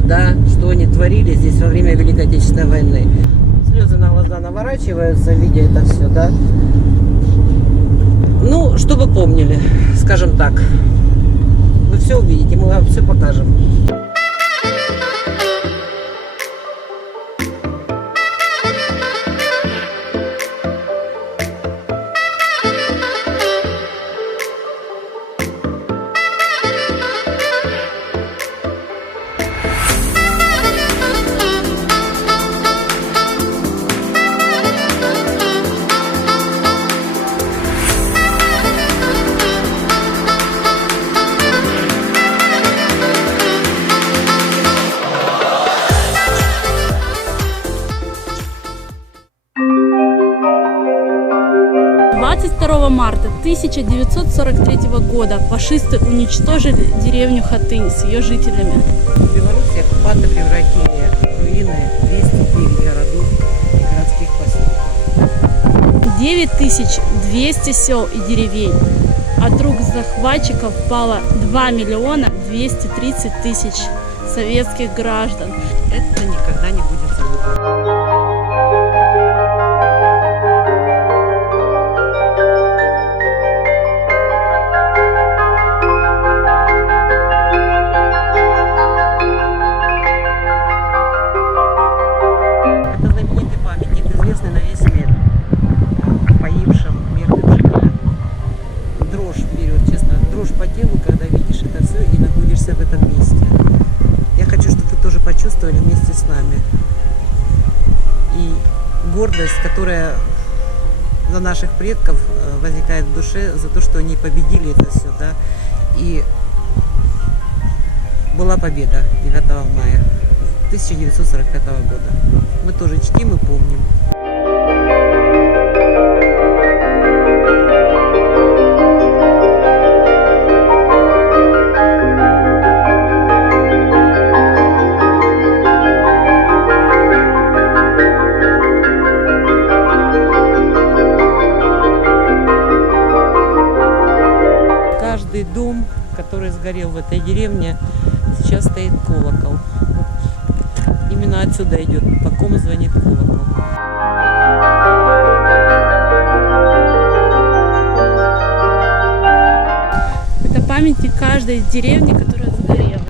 бы, да, что они творили здесь во время Великой Отечественной войны. Слезы на глаза наворачиваются, видя это все, да. Ну, чтобы помнили, скажем так. Вы все увидите, мы вам все покажем. Марта 1943 года фашисты уничтожили деревню Хатынь с ее жителями. В Беларуси оккупанты превратили в руины 209 городов и городских поселков. 9200 сел и деревень. От рук захватчиков пало 2 миллиона 230 тысяч советских граждан. Это никогда не будет забыто. Почувствовали вместе с нами. И гордость, которая за наших предков возникает в душе, за то, что они победили это все, да. И была победа 9 мая 1945 года. Мы тоже чтим и помним. Каждый дом, который сгорел в этой деревне, сейчас стоит колокол. Именно отсюда идет, по ком звонит колокол. Это памятник каждой деревни, которая сгорела.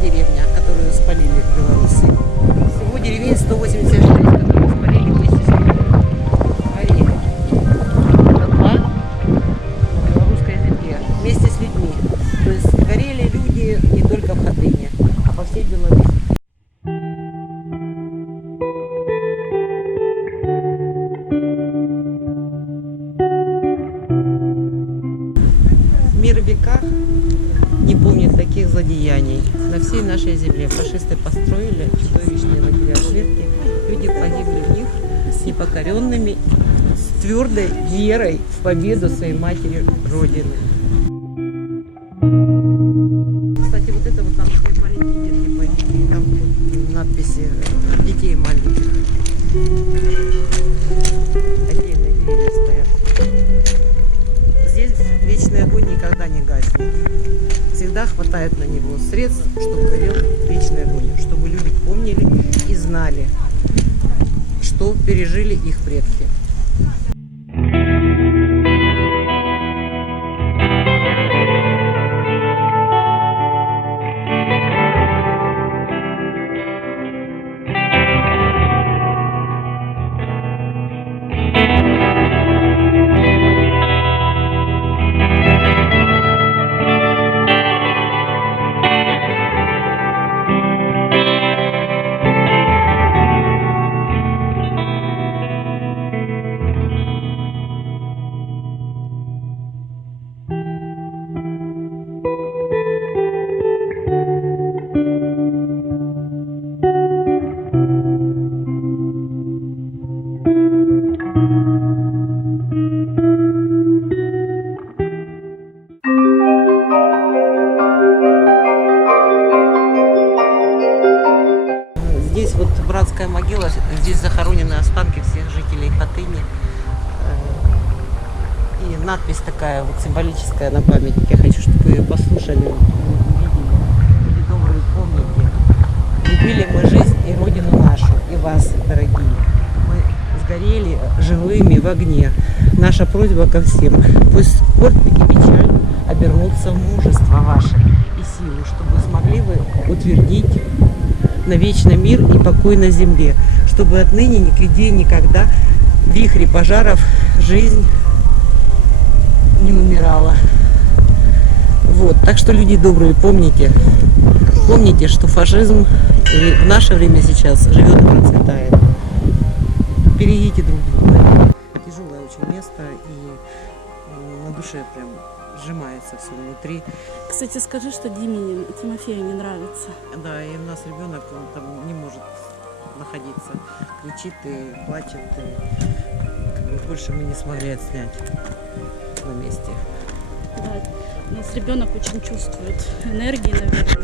Деревня, которую спалили в Беларуси. Всего деревень 186, которые спалили вместе с ними. Горели. Дотла на белорусской земле. Вместе с людьми. То есть горели люди не только в Хатыне, а по всей Беларуси. Мир в веках не помнит таких злодеяний. На всей нашей земле фашисты построили чудовищные лагеря смерти. Люди погибли в них с непокоренными, с твердой верой в победу своей матери Родины. Кстати, вот это вот там маленькие детки погибли. Там вот надписи детей маленьких. Отдельные деревья стоят. Здесь вечный огонь никогда не гаснет. Всегда хватает на него средств, чтобы горел вечный огонь, чтобы люди помнили и знали, что пережили их предки. могила, здесь захоронены останки всех жителей Хатыни. И надпись такая вот символическая на памятнике. Я хочу, чтобы вы ее послушали, увидели. Люди добрые, помните. Любили мы жизнь и родину нашу, и вас, дорогие. Мы сгорели живыми в огне. Наша просьба ко всем. Пусть скорбь и печаль обернутся в мужество ваше и силу, чтобы смогли вы утвердить на вечный мир и покой на земле, чтобы отныне нигде никогда в вихре пожаров жизнь не умирала. Вот. Так что, люди добрые, помните, что фашизм и в наше время сейчас живет и процветает. Берегите друг друга. Тяжелое очень место, и на душе прям сжимается все внутри. Кстати, скажи, что Тимофею не нравится. Да, и у нас ребенок, он там не может находиться, кричит и плачет, и как бы больше мы не смогли отснять на месте. Да, у нас ребенок очень чувствует энергии, наверное.